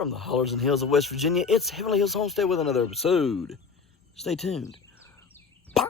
From the hollers and hills of West Virginia, it's Heavenly Hills Homestead with another episode. Stay tuned. Bye.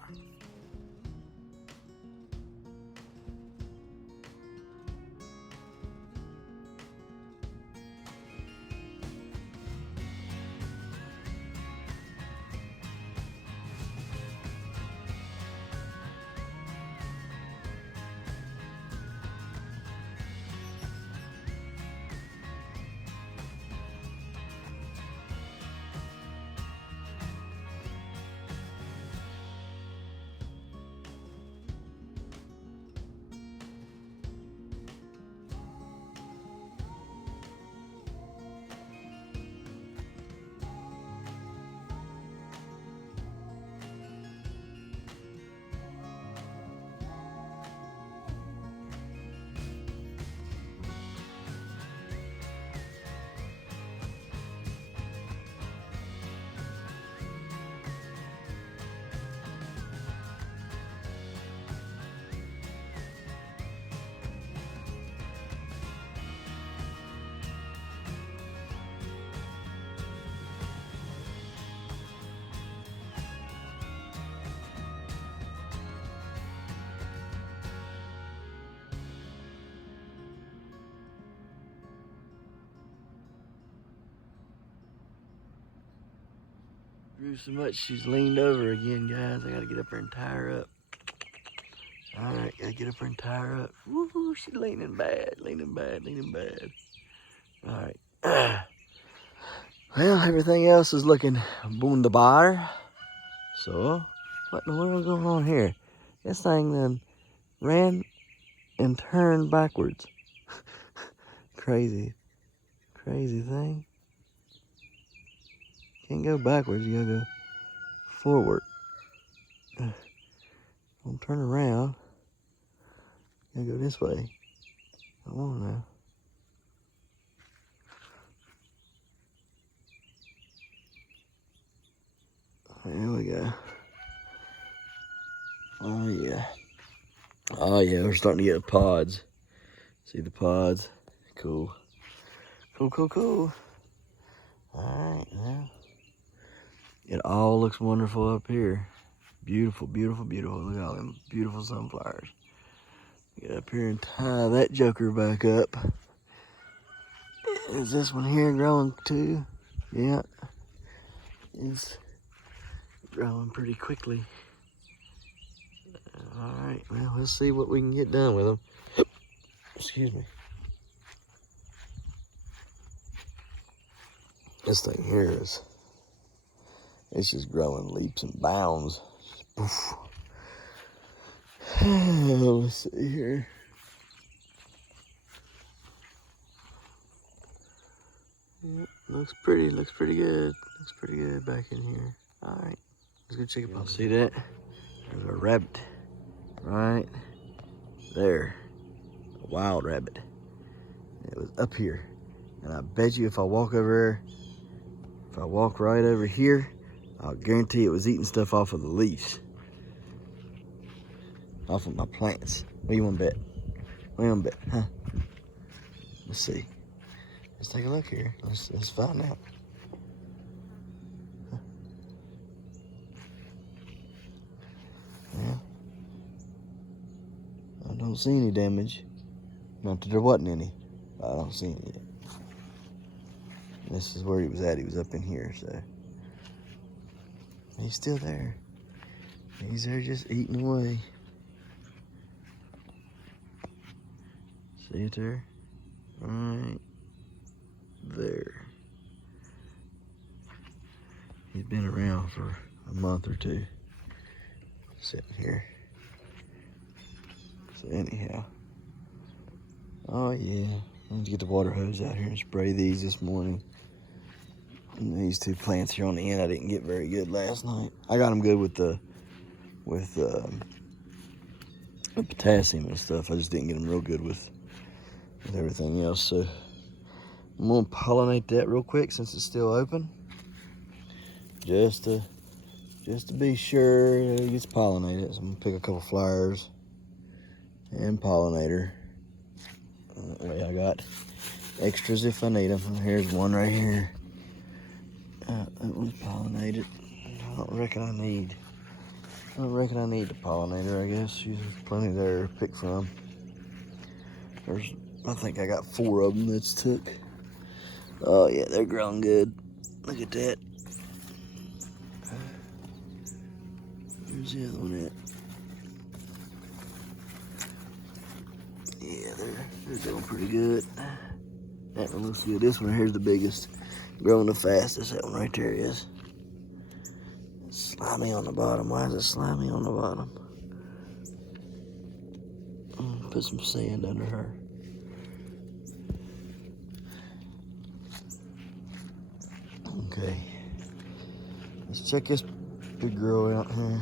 Grew so much she's leaned over again, guys. I gotta get up there and tie her up. All right, gotta get up there and tie her up. Woohoo, she's leaning bad, leaning bad, leaning bad. All right. Well, everything else is looking wunderbar. So, what in the world is going on here? This thing then ran and turned backwards. Crazy, crazy thing. Can't go backwards, you gotta go forward. Don't turn around. You gotta go this way. Come on now. There we go. Oh yeah. Oh yeah, we're starting to get pods. See the pods? Cool. Cool, cool, cool. Alright, now. It all looks wonderful up here. Beautiful, beautiful, beautiful. Look at all them beautiful sunflowers. Get up here and tie that joker back up. Is this one here growing too? Yeah. It's growing pretty quickly. Alright, well, let's see what we can get done with them. Excuse me. This thing here is, it's just growing leaps and bounds. Poof. Let's see here. Yep, looks pretty good. Looks pretty good back in here. All right, let's go check it out. See that? There's a rabbit right there. A wild rabbit. It was up here. And I bet you if I walk over there, if I walk right over here, I'll guarantee it was eating stuff off of the leaves. Off of my plants. What do you want to bet? What do you want to bet, huh? Let's see. Let's take a look here. Let's find out. Huh. Yeah. I don't see any damage. Not that there wasn't any. I don't see any yet. This is where he was at. He was up in here, so. He's still there. He's there just eating away. See it there? Right there. He's been around for a month or two. Sitting here. So anyhow. Oh yeah. I need to get the water hose out here and spray these this morning. And these two plants here on the end I didn't get very good last night. I got them good with the potassium and stuff. I just didn't get them real good with everything else. So I'm gonna pollinate that real quick since it's still open. Just to be sure it gets pollinated. So I'm gonna pick a couple flowers and pollinator. That way I got extras if I need them. And here's one right here. That one's pollinated. I don't reckon I need the pollinator, I guess. There's plenty there to pick from. I think I got 4 of them that's took. Oh yeah, they're growing good. Look at that. Where's the other one at? Yeah, they're doing pretty good. That one looks good. This one here's the biggest. Growing the fastest. That one right there is. It's slimy on the bottom. Why is it slimy on the bottom? Put some sand under her. Okay. Let's check this big girl out here.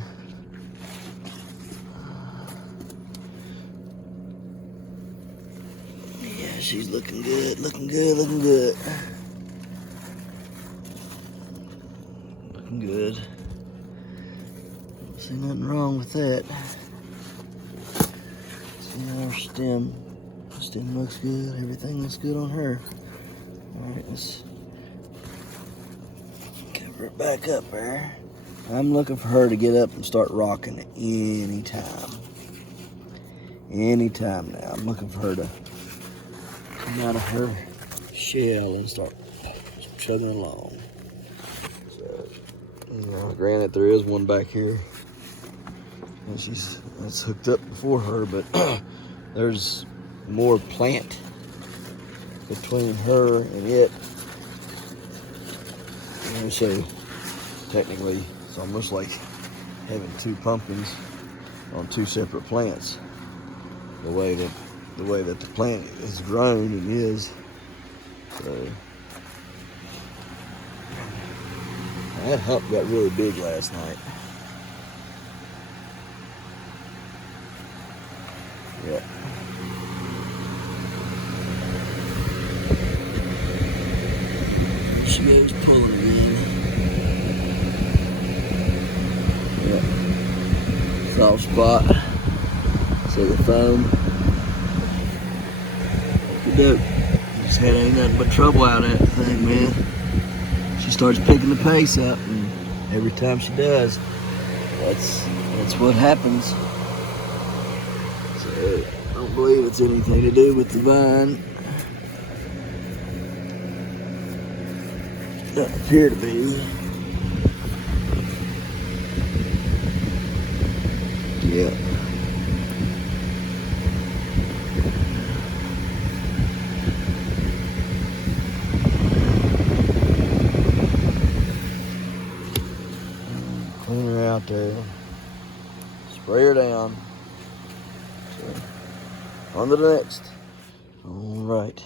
Yeah, she's looking good, looking good, looking good. Looking good. Don't see nothing wrong with that. See our stem. The stem looks good. Everything looks good on her. Alright, let's cover it back up there. I'm looking for her to get up and start rocking anytime. Anytime now. I'm looking for her to come out of her shell and start chugging along. So, granted, there is one back here, and it's hooked up before her, but there's more plant between her and it. And so, technically, it's almost like having 2 pumpkins on 2 separate plants. The way that the plant is grown and is. So that hump got really big last night. Yeah. She goes pulling again. Yeah. Soft spot. So the foam. Dope. Just had ain't nothing but trouble out of that thing, man. She starts picking the pace up, and every time she does, that's what happens. So I don't believe it's anything to do with the vine. Doesn't appear to be. Yeah. Clean her out there. Spray her down. So, on to the next. All right.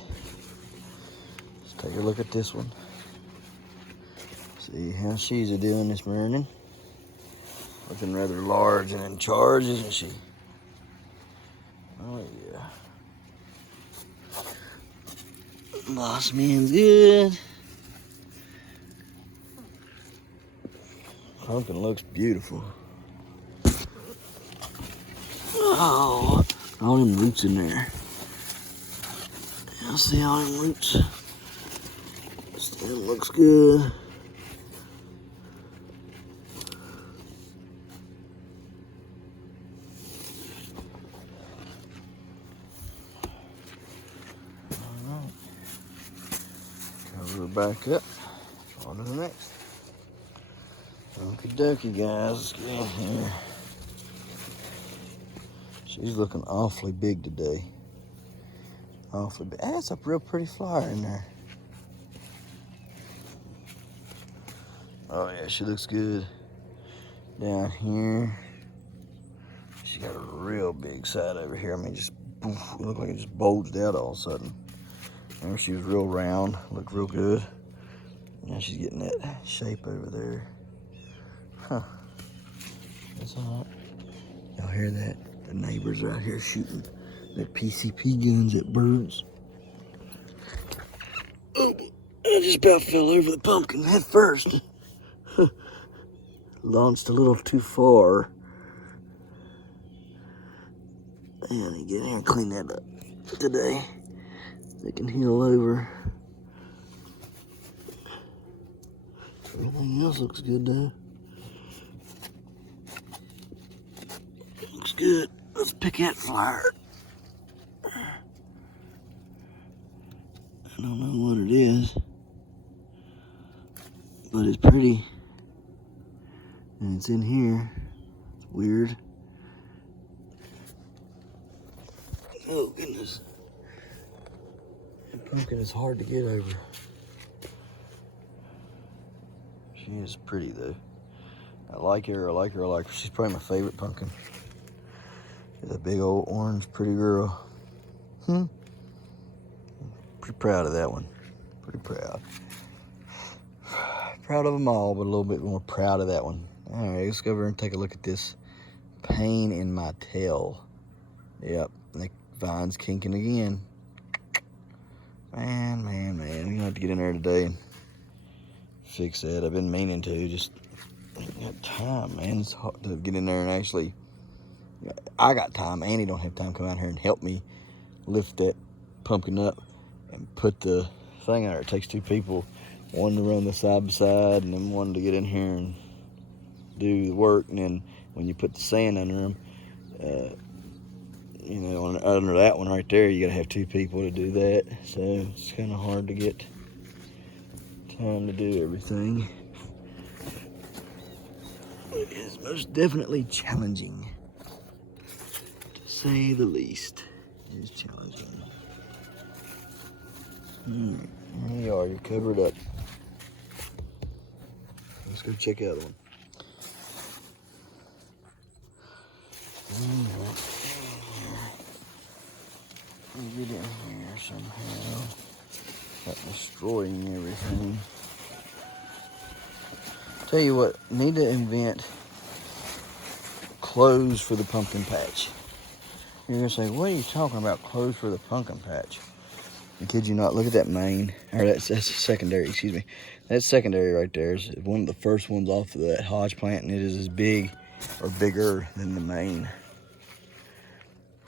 Let's take a look at this one. See how she's doing this morning. Looking rather large and in charge, isn't she? Oh yeah. Boss man's good. Pumpkin looks beautiful. Oh, all them roots in there. I see all them roots. Stem looks good. Alright. Cover her back up. On to the next. Okie dokie, guys, let's get in here. She's looking awfully big today. Awfully big. That's a real pretty flower in there. Oh yeah, she looks good. Down here. She got a real big side over here. I mean, just poof, it looked like it just bulged out all of a sudden. Remember, she was real round, looked real good. Now she's getting that shape over there. Huh. That's all right. Y'all hear that? The neighbors are out here shooting their PCP guns at birds. Oh, I just about fell over the pumpkin head first. Launched a little too far. Man, I get in here and clean that up today. They can heal over. Everything else looks good though. Looks good. Let's pick that flower. I don't know what it is, but it's pretty. And it's in here. It's weird. Oh goodness. That pumpkin is hard to get over. She is pretty though. I like her, I like her, I like her. She's probably my favorite pumpkin. She's a big old orange pretty girl. Pretty proud of that one. Pretty proud. Proud of them all, but a little bit more proud of that one. All right, let's go over and take a look at this pain in my tail. Yep, the vine's kinking again. Man, man, man. We're gonna have to get in there today and fix that. I've been meaning to, just ain't got time, man. It's hard to get in there and actually, I got time. Annie don't have time to come out here and help me lift that pumpkin up and put the thing out there. It takes two people, one to run the side by side and then one to get in here and do the work. And then when you put the sand under them, you know, under that one right there, you gotta have two people to do that. So it's kind of hard to get time to do everything. It is most definitely challenging, to say the least. It is challenging. There you are, you're covered up. Let's go check out one. Get in here somehow. Not destroying everything. Tell you what, need to invent clothes for the pumpkin patch. You're gonna say, what are you talking about, clothes for the pumpkin patch? I kid you not, look at that main, or that's secondary, excuse me. That secondary right there is one of the first ones off of that Hodge plant, and it is as big or bigger than the main.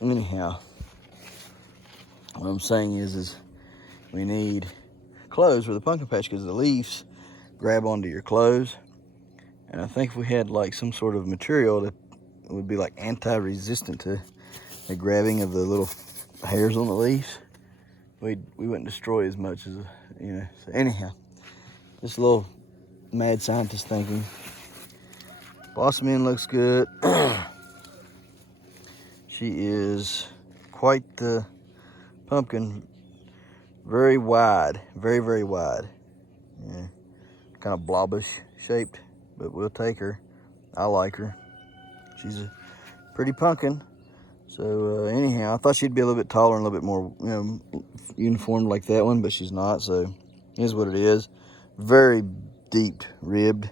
Anyhow, what I'm saying is we need clothes for the pumpkin patch because the leaves grab onto your clothes. And I think if we had like some sort of material that would be like anti-resistant to the grabbing of the little hairs on the leaves, we wouldn't destroy as much as, you know. So anyhow, just a little mad scientist thinking. Blossom Inn looks good. She is quite the pumpkin. Very wide, very, very wide. Yeah, kind of blobbish shaped, but we'll take her. I like her. She's a pretty pumpkin. So anyhow, I thought she'd be a little bit taller and a little bit more, you know, uniform like that one, but she's not. So here's what it is. Very deep ribbed,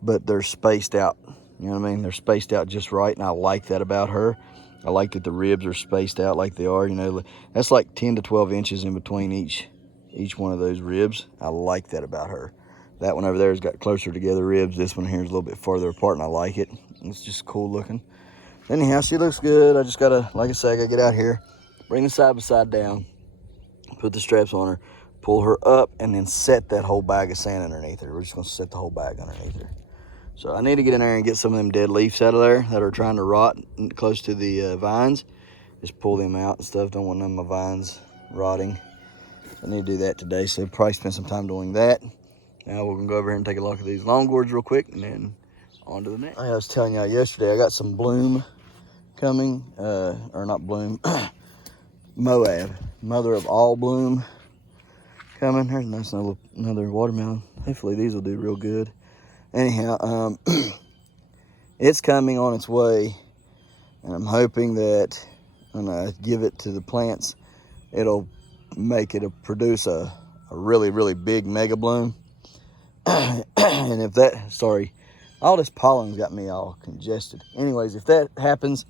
but they're spaced out. You know what I mean? They're spaced out just right, and I like that about her. I like that the ribs are spaced out like they are. You know, that's like 10 to 12 inches in between each one of those ribs. I like that about her. That one over there has got closer together ribs. This one here is a little bit farther apart, and I like it. It's just cool looking. Anyhow, she looks good. I just gotta, like I said, I gotta get out here, bring the side by side down, put the straps on her, pull her up, and then set that whole bag of sand underneath her. We're just gonna set the whole bag underneath her. So I need to get in there and get some of them dead leaves out of there that are trying to rot close to the vines. Just pull them out and stuff. Don't want none of my vines rotting. I need to do that today, so probably spend some time doing that. Now we're gonna go over here and take a look at these long gourds real quick, and then on to the next. I was telling y'all yesterday, I got some bloom coming, or not bloom, Moab, mother of all bloom coming. There's nice another watermelon. Hopefully these will do real good. Anyhow, it's coming on its way, and I'm hoping that when I give it to the plants, it'll produce a really, really big mega bloom. And if that, sorry, all this pollen's got me all congested. Anyways, if that happens,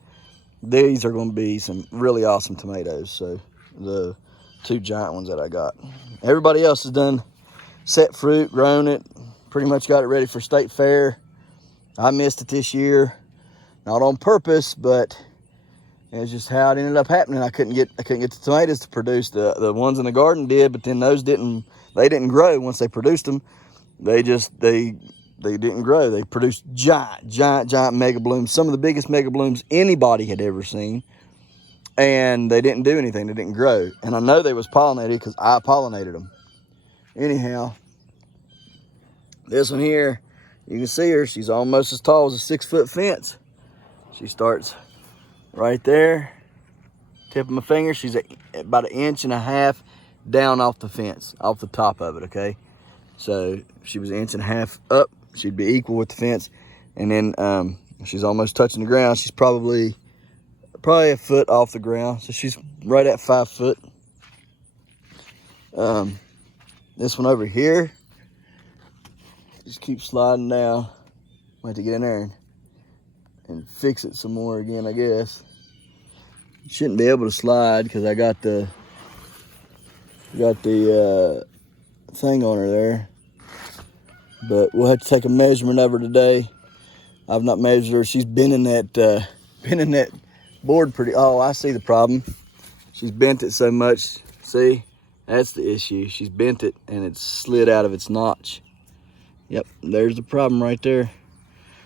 these are going to be some really awesome tomatoes. So the two giant ones that I got. Everybody else has done set fruit, grown it, pretty much got it ready for state fair. I missed it this year, not on purpose, but And it's just how it ended up happening. I couldn't get the tomatoes to produce. The ones in the garden did, but then those didn't grow once they produced them. They didn't grow. They produced giant mega blooms, some of the biggest mega blooms anybody had ever seen. And they didn't do anything. They didn't grow. And I know they was pollinated because I pollinated them. Anyhow, this one here, you can see her. She's almost as tall as a 6-foot fence. She starts right there, tip of my finger. She's about 1.5 inches down off the fence, off the top of it, okay? So if she was 1.5 inches up, she'd be equal with the fence. And then she's almost touching the ground. She's probably a foot off the ground. So she's right at 5 foot. This one over here, just keep sliding down. I have to get in there and fix it some more again, I guess. Shouldn't be able to slide because I got the thing on her there. But we'll have to take a measurement of her today. I've not measured her. She's been in that board pretty. Oh, I see the problem. She's bent it so much. See, that's the issue. She's bent it and it's slid out of its notch. Yep, there's the problem right there.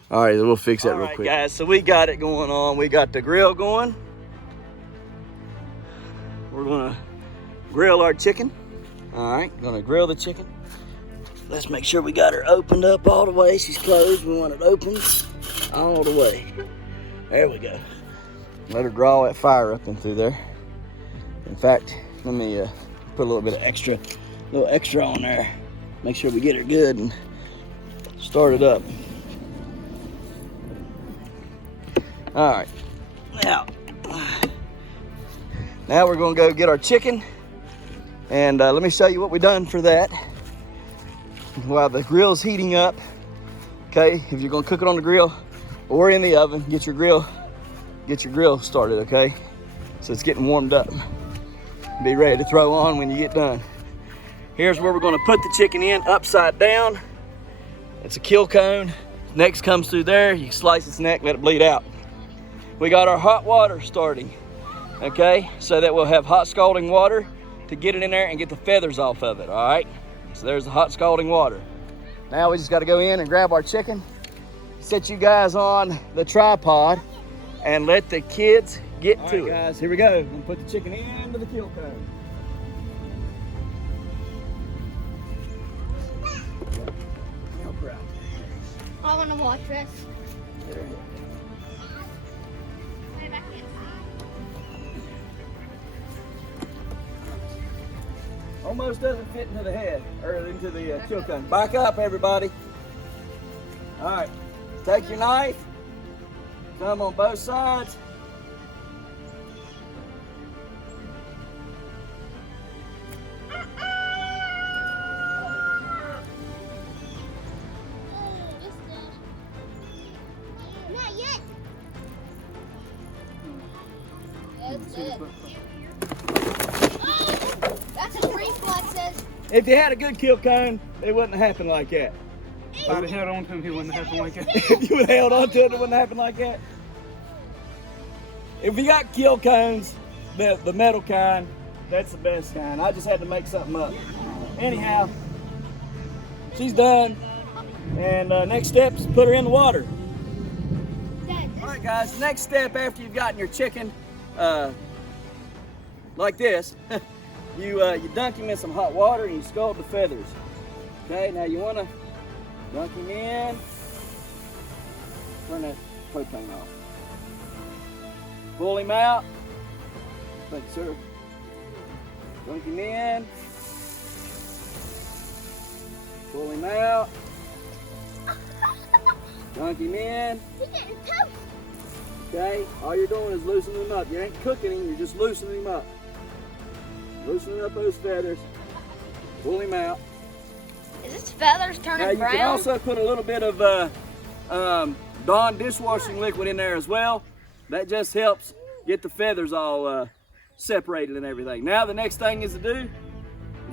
All right, we'll fix that real quick. All right, guys, so we got it going on. We got the grill going. We're gonna grill our chicken. All right, gonna grill the chicken. Let's make sure we got her opened up all the way. She's closed. We want it open all the way. There we go. Let her draw that fire up in through there. In fact, let me put a little bit of extra on there. Make sure we get her good and start it up. All right, now we're gonna go get our chicken, and let me show you what we done for that. While the grill's heating up, okay, if you're gonna cook it on the grill or in the oven, get your grill started, okay? So it's getting warmed up. Be ready to throw on when you get done. Here's where we're gonna put the chicken in, upside down. It's a kill cone. Neck comes through there. You slice its neck, let it bleed out. We got our hot water starting, okay? So that we'll have hot scalding water to get it in there and get the feathers off of it, all right? So there's the hot scalding water. Now we just gotta go in and grab our chicken, set you guys on the tripod, and let the kids get to it. All right, guys, here we go. I'm gonna put the chicken into the kill cone. I wanna watch this. There you go. Almost doesn't fit into the head, or into the kill cone. Back up, everybody. All right, take your knife, come on both sides. Not yet. That's it. That's a reflexes. If you had a good kill cone, it wouldn't happen like that. If I'd have held on to him, he wouldn't have happened like that. If you would have held on to it, it wouldn't happen like that. If you got kill cones, the metal kind, that's the best kind. I just had to make something up. Anyhow, she's done. And next step is put her in the water. All right, guys, next step after you've gotten your chicken like this, you dunk him in some hot water and you scald the feathers. Okay, now you want to dunk him in. Turn that propane off. Pull him out. Thank you, sir. Dunk him in. Pull him out. Dunk him in. Okay, all you're doing is loosening him up. You ain't cooking him, you're just loosening him up. Loosening up those feathers. Pull him out. Is this feathers turning brown? Now you can also put a little bit of Dawn dishwashing liquid in there as well. That just helps get the feathers all separated and everything. Now the next thing is to do is,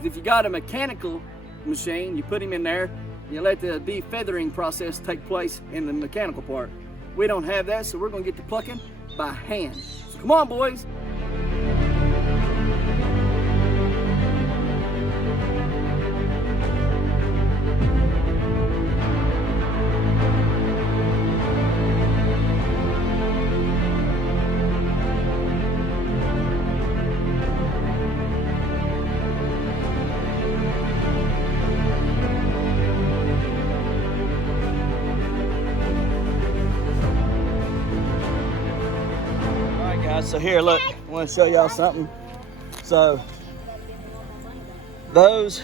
if you got a mechanical machine, you put him in there, you let the defeathering process take place in the mechanical part. We don't have that, so we're gonna get to plucking by hand. So Come on, boys. So here, look, I want to show y'all something. So those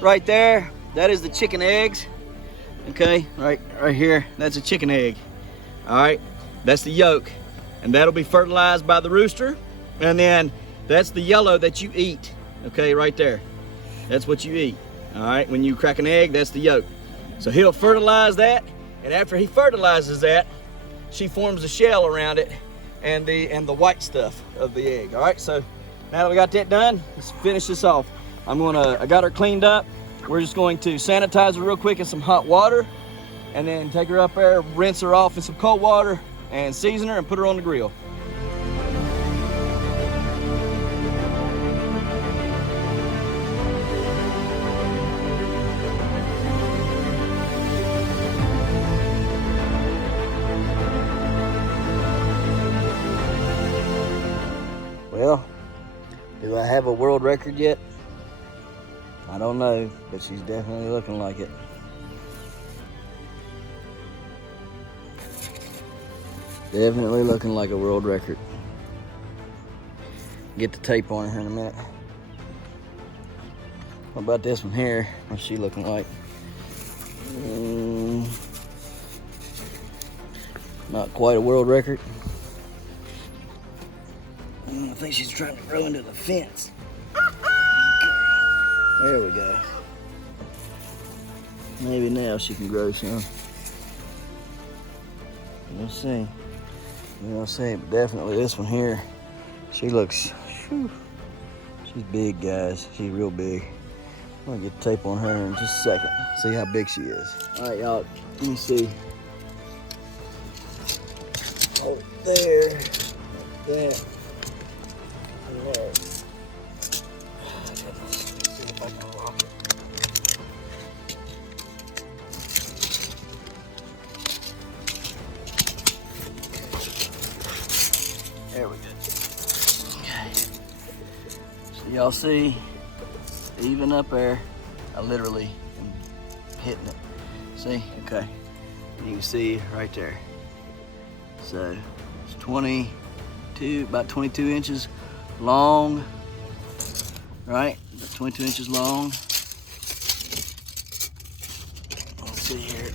right there, that is the chicken eggs. Okay, right here, that's a chicken egg. All right, that's the yolk, and that'll be fertilized by the rooster. And then that's the yellow that you eat. Okay, right there, that's what you eat. All right, when you crack an egg, that's the yolk. So he'll fertilize that, and after he fertilizes that, she forms a shell around it and the white stuff of the egg. All right, so now that we got that done, let's finish this off. I got her cleaned up. We're just going to sanitize her real quick in some hot water, and then take her up there, rinse her off in some cold water, and season her and put her on the grill. Well, do I have a world record yet? I don't know, but she's definitely looking like it. Definitely looking like a world record. Get the tape on her in a minute. What about this one here? What's she looking like? Not quite a world record. I think she's trying to grow into the fence. Okay. There we go. Maybe now she can grow some. We'll see. We'll see. But definitely this one here, she looks, whew, she's big, guys. She's real big. I'm gonna get the tape on her in just a second. See how big she is. All right, y'all. Let me see. Oh, there. Like that. There. Let's see if I can rock it. There we go. Okay. So y'all see, even up there, I literally am hitting it. See? Okay. You can see right there. So it's 22, about 22 inches long, right? About 22 inches long. Let's see here.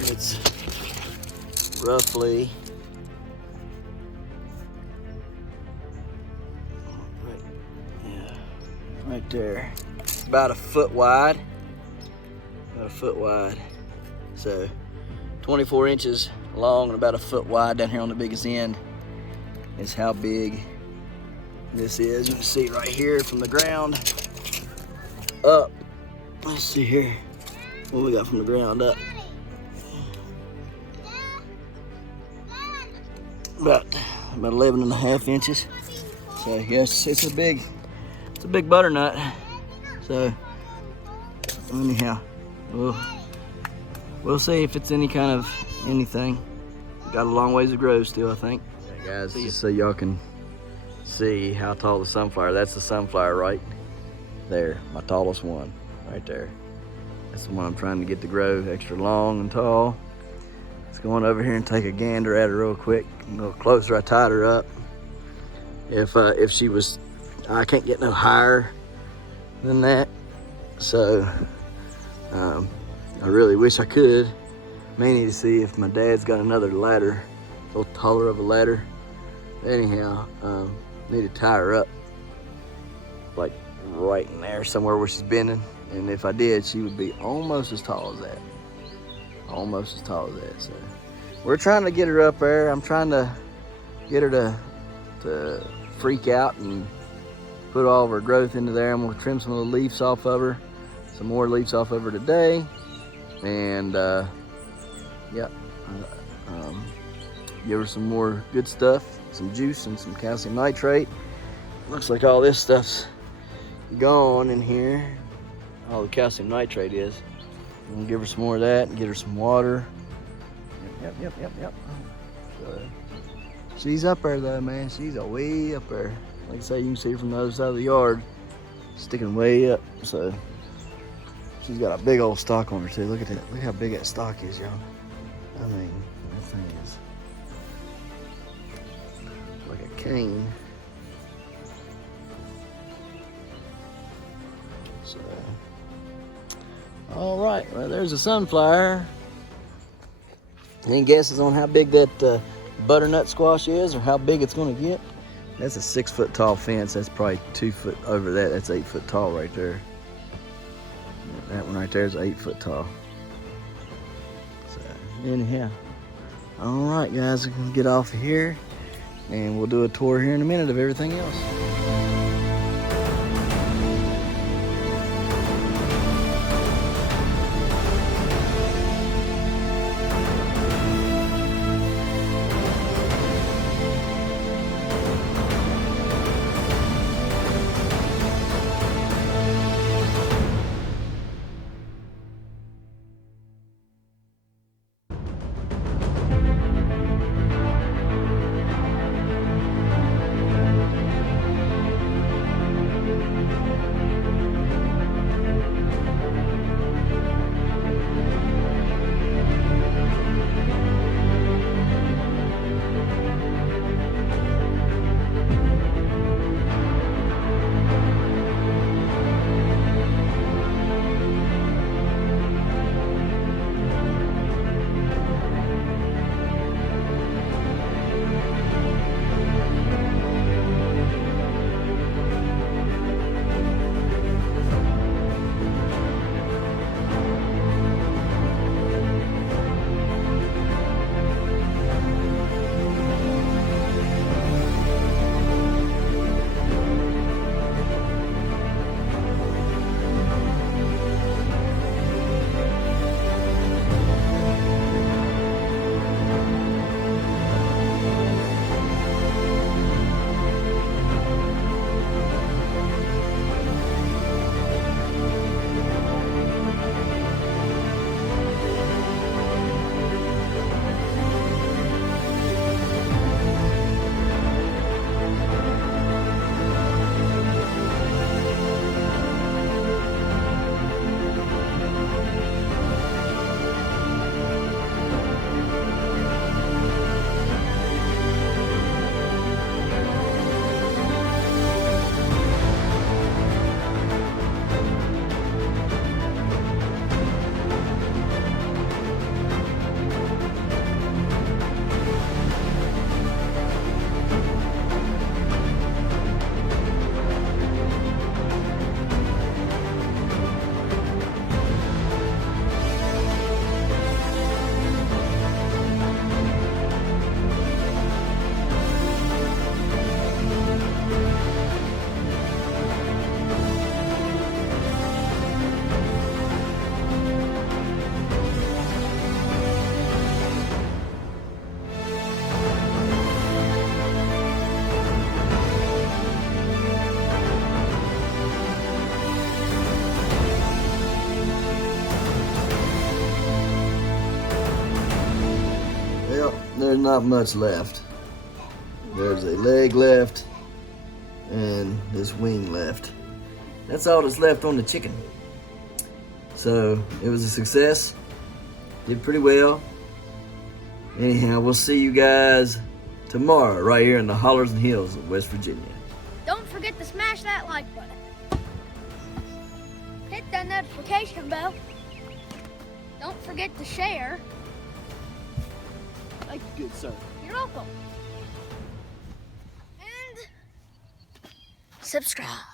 It's roughly right there. It's about a foot wide. About a foot wide. So 24 inches long and about a foot wide down here on the biggest end is how big this is. You can see right here from the ground up. Let's see here what we got from the ground up. About 11 and a half inches. So yes, it's a big butternut. So anyhow, we'll see if it's any kind of anything. Got a long ways to grow still, I think. Hey guys, just so y'all can see how tall the sunflower. That's the sunflower right there, my tallest one right there. That's the one I'm trying to get to grow extra long and tall. Let's go on over here and take a gander at her real quick. A little closer. I tied her up. If she was, I can't get no higher than that. So I really wish I could. May need to see if my dad's got another ladder, a little taller of a ladder. Anyhow, need to tie her up like right in there somewhere where she's bending. And if I did, she would be almost as tall as that. Almost as tall as that. So we're trying to get her up there. I'm trying to get her to freak out and put all of her growth into there. I'm gonna trim some of the leaves off of her, some more leaves off of her today, and yeah, Give her some more good stuff, some juice and some calcium nitrate. Looks like all this stuff's gone in here. All the calcium nitrate is. I'm gonna give her some more of that and get her some water. Yep. So, she's up there though, man. She's way up there. Like I say, you can see her from the other side of the yard, sticking way up. So she's got a big old stalk on her too. Look at that. Look how big that stalk is, y'all. I mean, that thing is like a cane. So, all right. Well, there's a sunflower. Any guesses on how big that butternut squash is, or how big it's going to get? That's a 6 foot tall fence. That's probably 2 foot over that. That's 8 foot tall right there. That one right there is 8 foot tall. So anyhow, all right, guys, we're gonna get off of here, and we'll do a tour here in a minute of everything else. There's not much left. There's a leg left and this wing left. That's all that's left on the chicken. So it was a success. Did pretty well. Anyhow, we'll see you guys tomorrow right here in the hollers and hills of West Virginia. Don't forget to smash that like button. Hit that notification bell. Don't forget to share. Thank you, good sir. You're welcome. And subscribe.